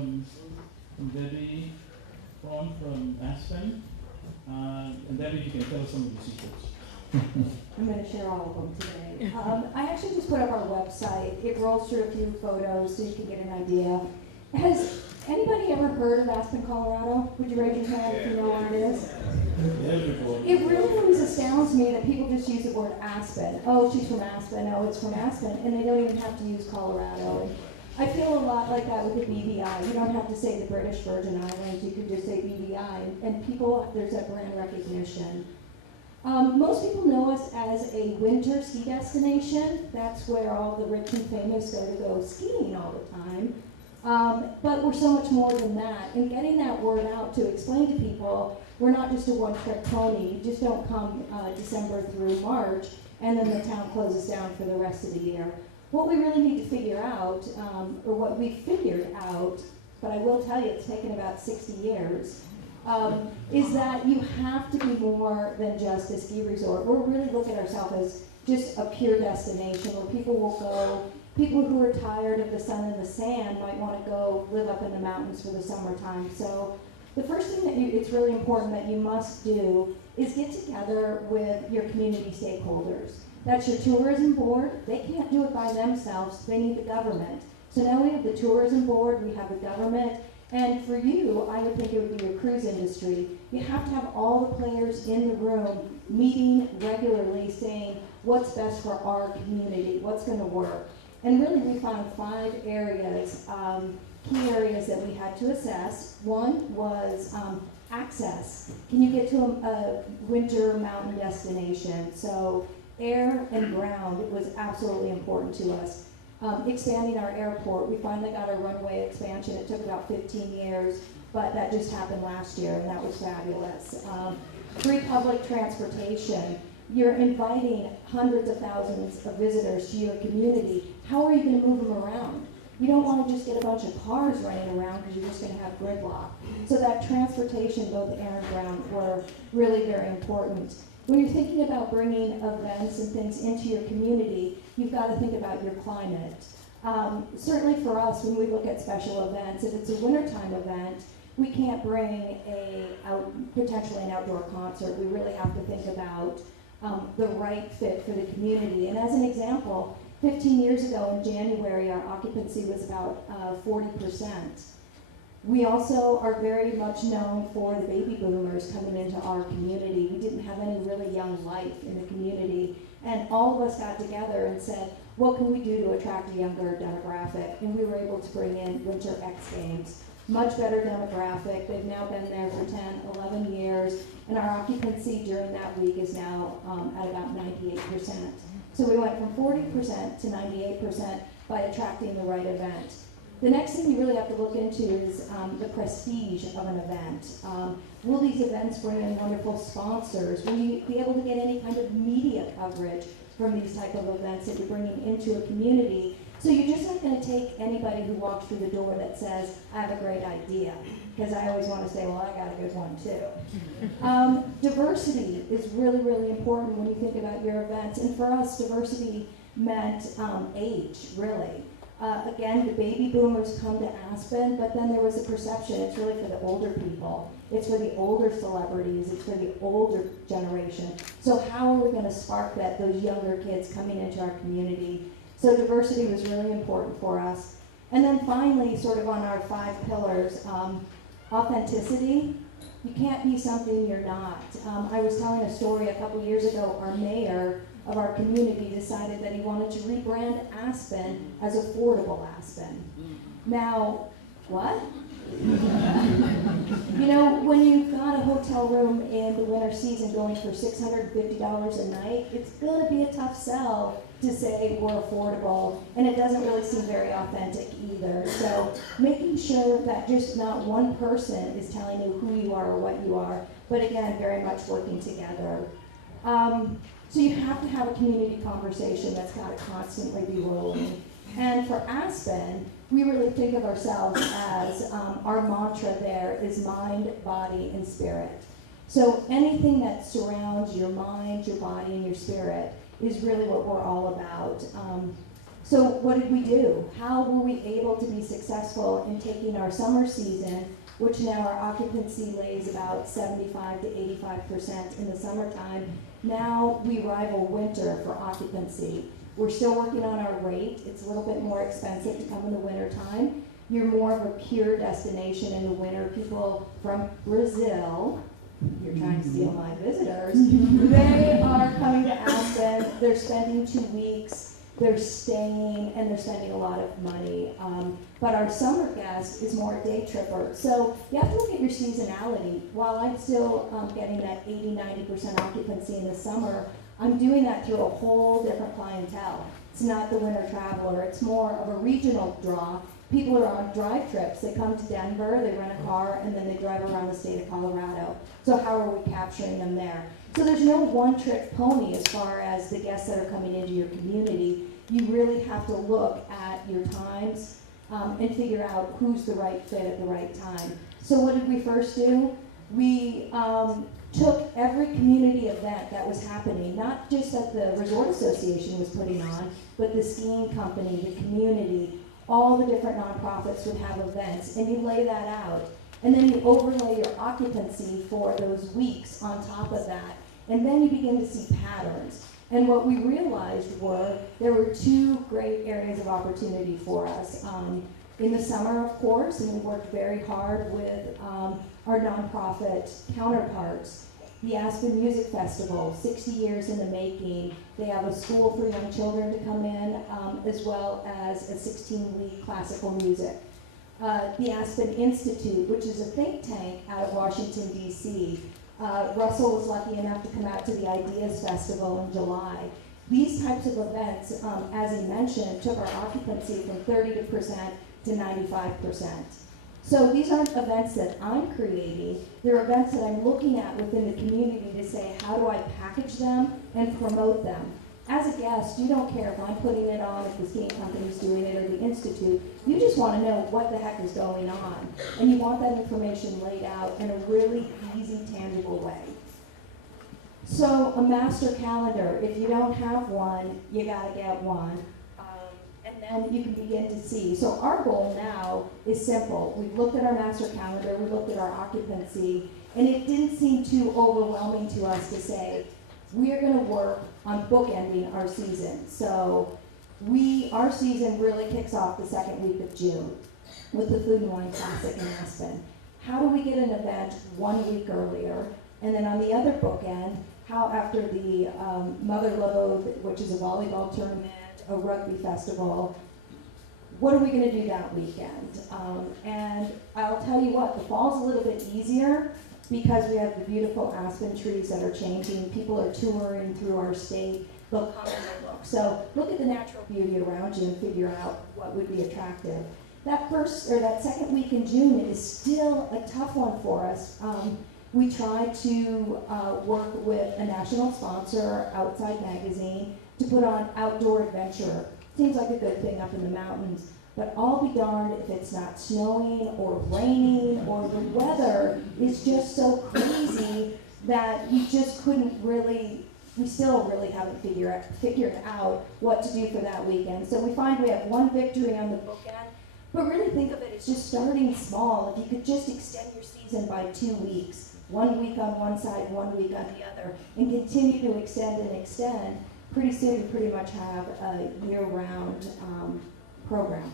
from Debbie, Braun from Aspen, and Debbie, you can tell us some of the secrets. I'm going to share all of them today. I actually just put up our website. It rolls through a few photos so you can get an idea. Has anybody ever heard of Aspen, Colorado? Would you raise your hand if you know what it is? It really always astounds me that people just use the word Aspen. Oh, she's from Aspen. Oh, it's from Aspen. And they don't even have to use Colorado. And I feel a lot like that with the BVI. You don't have to say the British Virgin Islands. You could just say BVI. And people, there's that brand recognition. Most people know us as a winter ski destination. That's where all the rich and famous go skiing all the time. But we're so much more than that. And getting that word out to explain to people, we're not just a one-trick pony. You just don't come December through March, and then the town closes down for the rest of the year. What we really need to figure out, or what we figured out, but I will tell you it's taken about 60 years, is that you have to be more than just a ski resort. We're really looking at ourselves as just a pure destination where people will go. People who are tired of the sun and the sand might want to go live up in the mountains for the summertime. So the first thing that it's really important that you must do is get together with your community stakeholders. That's your tourism board. They can't do it by themselves. They need the government. So now we have the tourism board, we have the government, and for you, I would think it would be your cruise industry. You have to have all the players in the room meeting regularly saying what's best for our community, what's going to work. And really we found 5 areas, key areas that we had to assess. One was access. Can you get to a winter mountain destination? So air and ground was absolutely important to us. Expanding our airport, we finally got a runway expansion. It took about 15 years, but that just happened last year, and that was fabulous. Free public transportation. You're inviting hundreds of thousands of visitors to your community. How are you going to move them around? You don't want to just get a bunch of cars running around because you're just going to have gridlock. So that transportation, both air and ground, were really very important. When you're thinking about bringing events and things into your community, you've got to think about your climate. Certainly for us, when we look at special events, if it's a wintertime event, we can't bring potentially an outdoor concert. We really have to think about the right fit for the community. And as an example, 15 years ago in January, our occupancy was about 40%. We also are very much known for the baby boomers coming into our community. We didn't have any really young life in the community. And all of us got together and said, what can we do to attract a younger demographic? And we were able to bring in Winter X Games. Much better demographic. They've now been there for 10, 11 years. And our occupancy during that week is now at about 98%. So we went from 40% to 98% by attracting the right event. The next thing you really have to look into is the prestige of an event. Will these events bring in wonderful sponsors? Will you be able to get any kind of media coverage from these type of events that you're bringing into a community? So you're just not going to take anybody who walks through the door that says, I have a great idea. Because I always want to say, well, I got a good one too. Diversity is really, really important when you think about your events. And for us, diversity meant age, really. Again, the baby boomers come to Aspen, but then there was a perception it's really for the older people. It's for the older celebrities. It's for the older generation. So how are we going to spark those younger kids coming into our community? So diversity was really important for us. And then finally, sort of on our 5 pillars, authenticity. You can't be something you're not. I was telling a story a couple years ago. Our mayor of our community decided that he wanted to rebrand Aspen as Affordable Aspen. Now, what? You know, when you've got a hotel room in the winter season going for $650 a night, it's going to be a tough sell to say we're affordable, and it doesn't really seem very authentic either. So making sure that just not one person is telling you who you are or what you are, but again, very much working together. So you have to have a community conversation that's got to constantly be rolling. And for Aspen, we really think of ourselves as our mantra there is mind, body, and spirit. So anything that surrounds your mind, your body, and your spirit is really what we're all about. So what did we do? How were we able to be successful in taking our summer season, which now our occupancy lays about 75 to 85% in the summertime. Now we rival winter for occupancy. We're still working on our rate. It's a little bit more expensive to come in the wintertime. You're more of a pure destination in the winter. People from Brazil, you're trying to steal my visitors, they are coming to Aspen. They're spending 2 weeks. They're staying and they're spending a lot of money. But our summer guest is more a day tripper. So you have to look at your seasonality. While I'm still getting that 80-90% occupancy in the summer, I'm doing that through a whole different clientele. It's not the winter traveler. It's more of a regional draw. People are on drive trips. They come to Denver, they rent a car, and then they drive around the state of Colorado. So how are we capturing them there? So there's no one-trick pony as far as the guests that are coming into your community. You really have to look at your times and figure out who's the right fit at the right time. So what did we first do? We took every community event that was happening, not just that the Resort Association was putting on, but the skiing company, the community, all the different nonprofits would have events, and you lay that out. And then you overlay your occupancy for those weeks on top of that. And then you begin to see patterns. And what we realized were there were 2 great areas of opportunity for us. In the summer, of course, and we worked very hard with our nonprofit counterparts. The Aspen Music Festival, 60 years in the making. They have a school for young children to come in, as well as a 16-week classical music. The Aspen Institute, which is a think tank out of Washington, D.C. Russell was lucky enough to come out to the Ideas Festival in July. These types of events, as he mentioned, took our occupancy from 30% to 95%. So these aren't events that I'm creating. They're events that I'm looking at within the community to say, how do I package them and promote them? As a guest, you don't care if I'm putting it on, if the skiing company's doing it, or the Institute. You just want to know what the heck is going on. And you want that information laid out in a really easy, tangible way. So a master calendar, if you don't have one, you got to get one. And then you can begin to see. So our goal now is simple. We've looked at our master calendar, we looked at our occupancy, and it didn't seem too overwhelming to us to say, we are going to work on bookending our season. So our season really kicks off the second week of June with the Food and Wine Classic in Aspen. How do we get an event 1 week earlier? And then on the other bookend, how after the Mother Lode, which is a volleyball tournament, a rugby festival, what are we going to do that weekend? And I'll tell you what, the fall's a little bit easier because we have the beautiful aspen trees that are changing. People are touring through our state. They'll come and look. So look at the natural beauty around you and figure out what would be attractive. That second week in June is still a tough one for us. We try to work with a national sponsor, Outside Magazine, to put on outdoor adventure. Seems like a good thing up in the mountains, but I'll be darned if it's not snowing or raining or the weather is just so crazy that we just couldn't really, we still really haven't figured out what to do for that weekend. So we find we have one victory on the bookend, but really think of it as just starting small. If you could just extend your season by 2 weeks, 1 week on one side, 1 week on the other, and continue to extend and extend, pretty soon you pretty much have a year-round program.